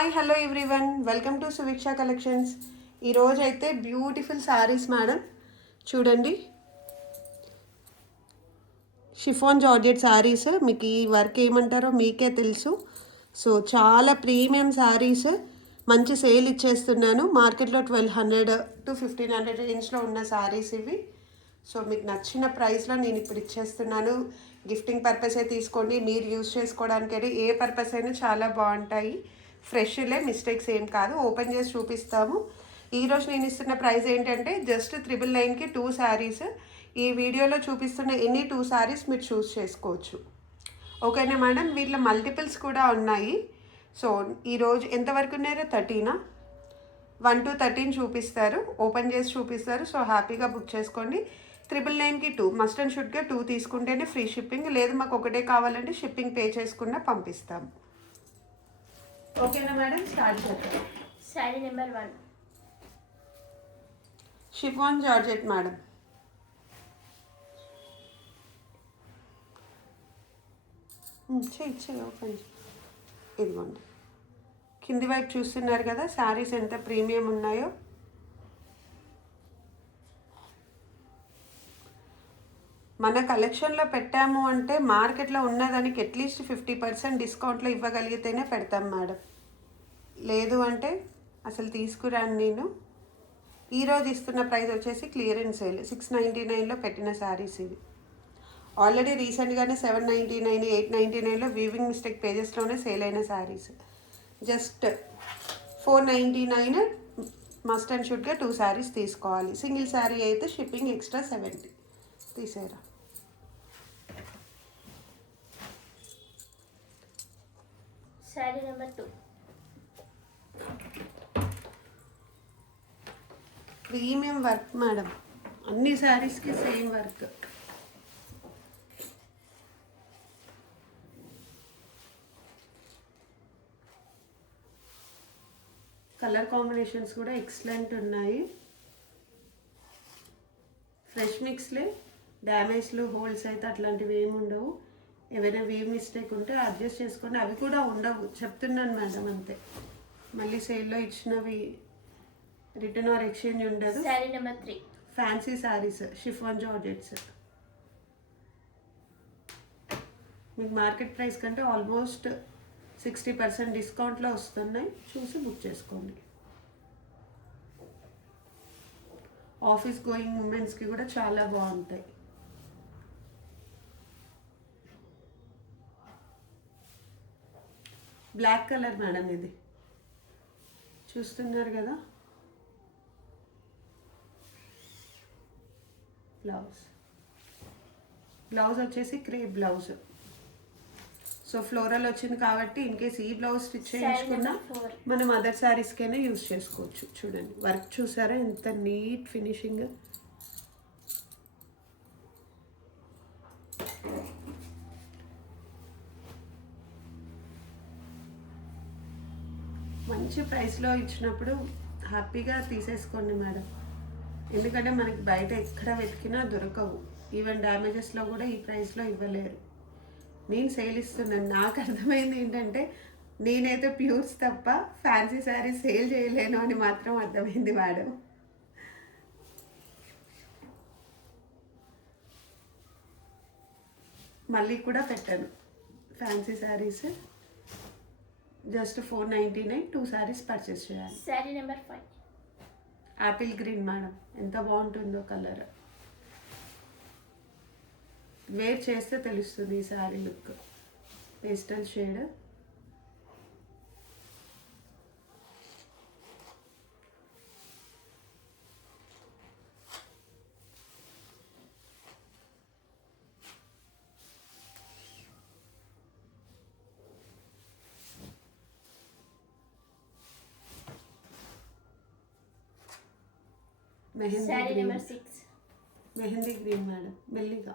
Hi hello everyone, welcome to Suviksha collections. ఈరోజు అయితే beautiful saris madam. చూడండి, షిఫాన్ జార్జెట్ శారీస్. మీకు ఈ వర్క్ ఏమంటారో మీకే తెలుసు. సో చాలా ప్రీమియం శారీస్, మంచి సేల్ ఇచ్చేస్తున్నాను. మార్కెట్లో 1200 to 1500 రేంజ్లో ఉన్న శారీస్ ఇవి. సో మీకు నచ్చిన ప్రైస్లో నేను ఇప్పుడు ఇచ్చేస్తున్నాను. గిఫ్టింగ్ పర్పసే తీసుకోండి, మీరు యూజ్ చేసుకోవడానికైనా ఏ పర్పస్ అయినా చాలా బాగుంటాయి. ఫ్రెష్లే, మిస్టేక్స్ ఏం కాదు. ఓపెన్ చేసి చూపిస్తాము. ఈరోజు నేను ఇస్తున్న ప్రైస్ ఏంటంటే జస్ట్ 999కి 2 శారీస్. ఈ వీడియోలో చూపిస్తున్న ఎనీ 2 శారీస్ మీరు చూస్ చేసుకోవచ్చు. ఓకేనా మేడం? వీటిలో మల్టిపుల్స్ కూడా ఉన్నాయి. సో ఈరోజు ఎంతవరకు ఉన్నారో 13 1 to 13 చూపిస్తారు, ఓపెన్ చేసి చూపిస్తారు. సో హ్యాపీగా బుక్ చేసుకోండి. 999కి 2, మస్ట్ అండ్ షుడ్గా 2 తీసుకుంటేనే ఫ్రీ షిప్పింగ్. లేదు మాకు ఒకటే కావాలంటే షిప్పింగ్ పే చేసుకున్నా పంపిస్తాము. ఓకేనా మేడం? స్టార్ట్ చేద్దాం. Sari number 1 chiffon georgette madam. చెయ్యి ఓపెన్. ఇదిగోండి, కింది వైపు చూస్తున్నారు కదా శారీస్ ఎంత ప్రీమియం ఉన్నాయో. మన కలెక్షన్లో పెట్టాము అంటే మార్కెట్లో ఉన్నదానికి అట్లీస్ట్ 50% డిస్కౌంట్లో ఇవ్వగలిగితేనే పెడతాం మేడం. లేదు అంటే అసలు తీసుకురాను నేను. ఈరోజు ఇస్తున్న ప్రైస్ వచ్చేసి క్లియరెన్స్ సేల్ 699లో పెట్టిన శారీస్ ఇవి. ఆల్రెడీ రీసెంట్గానే 799, 899లో వీవింగ్ మిస్టేక్ పేజెస్లోనే సేల్ అయిన శారీస్. జస్ట్ 499 మస్ట్ అండ్ షుడ్గా 2 శారీస్ తీసుకోవాలి. సింగిల్ శారీ అయితే షిప్పింగ్ ఎక్స్ట్రా 70. తీసేరా. Sari number 2 premium work madam, అన్ని శారీస్కి సేమ్ వర్క్. కలర్ కాంబినేషన్స్ కూడా ఎక్సలెంట్ ఉన్నాయి. ఫ్రెష్ మిక్స్లే, డ్యామేజ్లు, హోల్స్ అయితే అట్లాంటివి ఏమి ఉండవు. ఏవైనా వీవ్ మిస్టేక్ ఉంటే అడ్జస్ట్ చేసుకొని అవి కూడా ఉండవు, చెప్తున్నాను మేడం అంతే. మళ్ళీ సేల్లో ఇచ్చినవి రిటర్న్ ఆర్ ఎక్స్చేంజ్ ఉండదు. Sari number 3 fancy saris, chiffon georgettes. మీకు మార్కెట్ ప్రైస్ కంటే ఆల్మోస్ట్ 60% డిస్కౌంట్లో వస్తున్నాయి. చూసి బుక్ చేసుకోండి. ఆఫీస్ గోయింగ్ ఉమెన్స్కి కూడా చాలా బాగుంటాయి. బ్లాక్ కలర్ మేడం, ఇది చూస్తున్నారు కదా. బ్లౌజ్ వచ్చేసి క్రేప్ బ్లౌజ్. సో ఫ్లోరల్ వచ్చింది కాబట్టి ఇన్ కేస్ ఈ బ్లౌజ్ స్టిచ్ చేయించుకున్నా మనం అదర్ శారీస్కైనా యూజ్ చేసుకోవచ్చు. చూడండి వర్క్ చూసారా ఎంత నీట్ ఫినిషింగ్. మంచి ప్రైస్లో ఇచ్చినప్పుడు హ్యాపీగా తీసేసుకోండి మేడం. ఎందుకంటే మనకి బయట ఎక్కడ వెతికినా దొరకవు. ఈవెన్ డ్యామేజెస్లో కూడా ఈ ప్రైస్లో ఇవ్వలేరు. నేను సేల్ ఇస్తున్నాను. నాకు అర్థమైంది ఏంటంటే నేనైతే ప్యూర్స్ తప్ప ఫ్యాన్సీ శారీ సేల్ చేయలేను అని మాత్రం అర్థమైంది మేడం. మళ్ళీ కూడా పెట్టాను fancy saris. Just 499 2 saris purchase చేయాలి. Sari number 5 apple green madam, ఎంత బాగుంటుందో కలర్. వేర్ చేస్తే తెలుస్తుంది ఈ sari look. Pastel shade. Sari number 6 mehndi green madam, మెల్లిగా.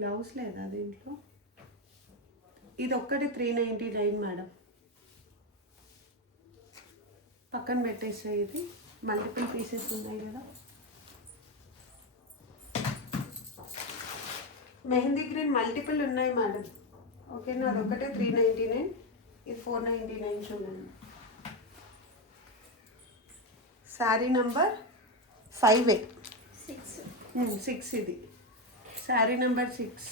బ్లౌజ్ లేదా దీంట్లో? ఇది ఒక్కటి 399 మేడం. పక్కన పెట్టేసే, ఇది మల్టిపుల్ పీసెస్ ఉన్నాయి కదా. మెహందీ గ్రీన్ మల్టిపుల్ ఉన్నాయి మేడం. ఓకేనా, అదొక్కటే 399, ఇది 499 చూడండి. శారీ నంబర్ 5A 6 ఇది శారీ నంబర్ 6.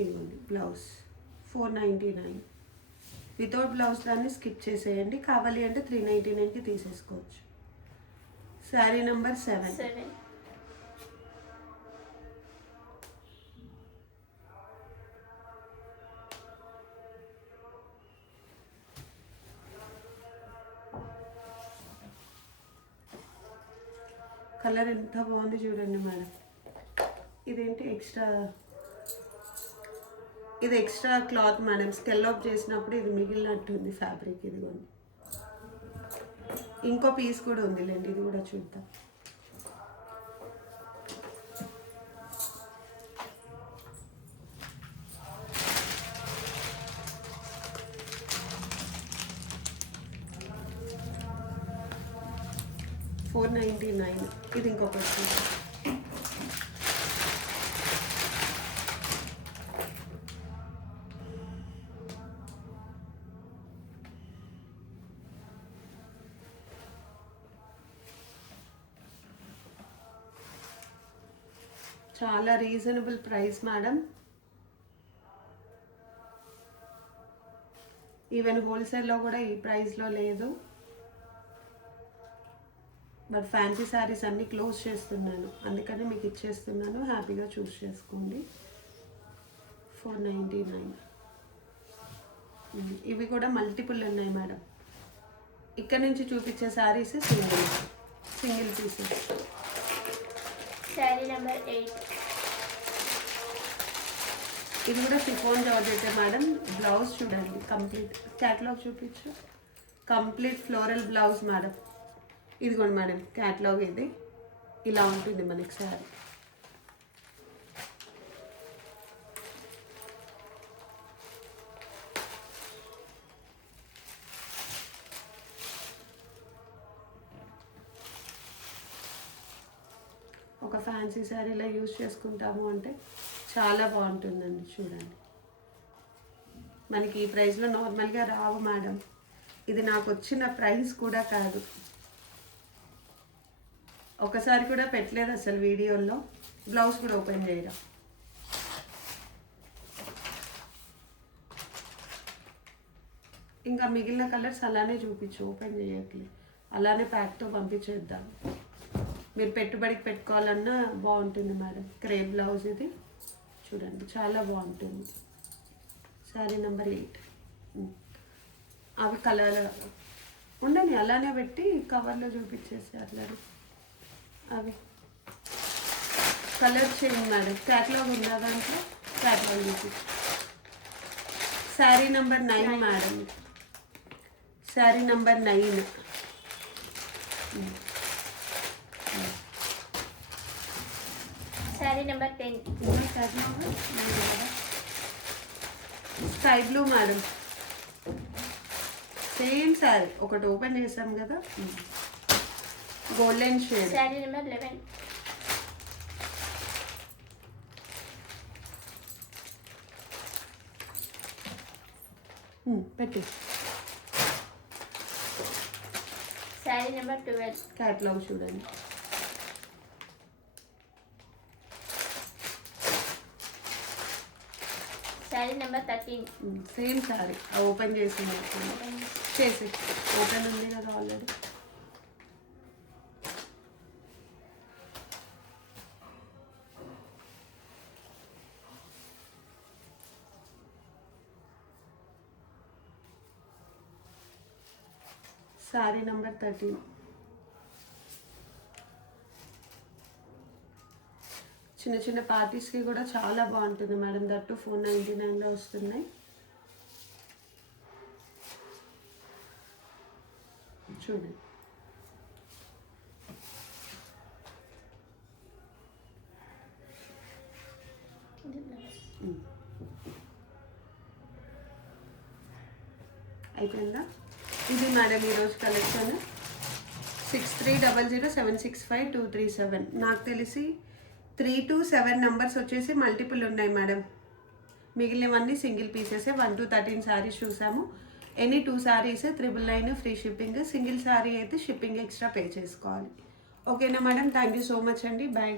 ఇదిగోండి బ్లౌజ్ 499. వితౌట్ బ్లౌజ్ దాన్ని స్కిప్ చేసేయండి, కావాలి అంటే 399కి తీసేసుకోవచ్చు. శారీ నెంబర్ 7. కలర్ ఎంత బాగుంది చూడండి మేడం. ఇదేంటి ఇది ఎక్స్ట్రా క్లాత్ మేడం. స్కెల్అప్ చేసినప్పుడు ఇది మిగిలినట్టుంది ఫ్యాబ్రిక్. ఇదిగోండి, ఇంకో పీస్ కూడా ఉందిలేండి, ఇది కూడా చూద్దాం. $499. ఇది ఇంకొకటి. చాలా రీజనబుల్ ప్రైస్ మేడం. ఈవెన్ హోల్సేల్లో కూడా ఈ ప్రైస్లో లేదు. బట్ ఫ్యాన్సీ శారీస్ అన్నీ క్లోజ్ చేస్తున్నాను, అందుకని మీకు ఇచ్చేస్తున్నాను. హ్యాపీగా చూస్ చేసుకోండి. 499. ఇవి కూడా మల్టిపుల్ ఉన్నాయి మేడం. ఇక్కడ నుంచి చూపించే saris single pieces. Sari number 8. ఇది కూడా షిఫాన్ జార్జెట్ మేడం. బ్లౌజ్ చూడండి, కంప్లీట్ క్యాటలాగ్ చూపించు. Complete floral blouse madam. ఇదిగోండి మేడం క్యాటలాగ్. ఇది ఇలా ఉంటుంది మనకి శారీ. ఒక ఫ్యాన్సీ శారీలో యూజ్ చేసుకుంటాము అంటే చాలా బాగుంటుందండి. చూడండి, మనకి ఈ ప్రైస్లో నార్మల్గా రావు మేడం. ఇది నాకు వచ్చిన ప్రైస్ కూడా కాదు, ఒకసారి కూడా పెట్టలేదు అసలు వీడియోలో. బ్లౌజ్ కూడా ఓపెన్ చేయరా. ఇంకా మిగిలిన కలర్స్ అలానే చూపించు, ఓపెన్ చేయట్లేదు. అలానే ప్యాక్తో పంపించేద్దాం. మీరు పెట్టుబడికి పెట్టుకోవాలన్నా బాగుంటుంది మేడం. క్రేప్ బ్లౌజ్ ఇది చూడండి, చాలా బాగుంటుంది. శారీ నెంబర్ 8. అవి కలర్ ఉండని అలానే పెట్టి కవర్లో చూపించేసి అట్లా. అవి కలర్ చేయండి మేడం. క్యాటలాగ్ ఉందా దాంట్లో? క్యాటలాగ్ చూపించు. Sari number 9 madam. Sari number 9. Sari number 10. Sky blue madam. Same sari, ఒకటి ఓపెన్ చేసాం కదా. Golden shade. శారీ నెంబర్ 11. పెట్టి. శారీ నెంబర్ 12. క్యాటలాగ్ చూడండి. Sari number 13. Same sari open చేసి ఓపెన్ ఉంది కదా ఆల్రెడీ. శారీ నెంబర్ 13. చిన్న చిన్న పార్టీస్కి కూడా చాలా బాగుంటుంది మేడం. దట్టు 499లో వస్తున్నాయి. చూడండి. అయిపోయిందా? ఇది మేడం ఈరోజు కలెక్షన్. 6300765237. నాకు తెలిసి 3 to 7 నెంబర్స్ వచ్చేసి మల్టిపుల్ ఉన్నాయి మేడం. మిగిలినవన్నీ సింగిల్ పీసెసే. 1 to 13 శారీస్ చూసాము. Any 2 saris 999 free shipping. Single sari అయితే షిప్పింగ్ ఎక్స్ట్రా పే చేసుకోవాలి. ఓకేనా madam? Thank you so much అండి. బాయ్.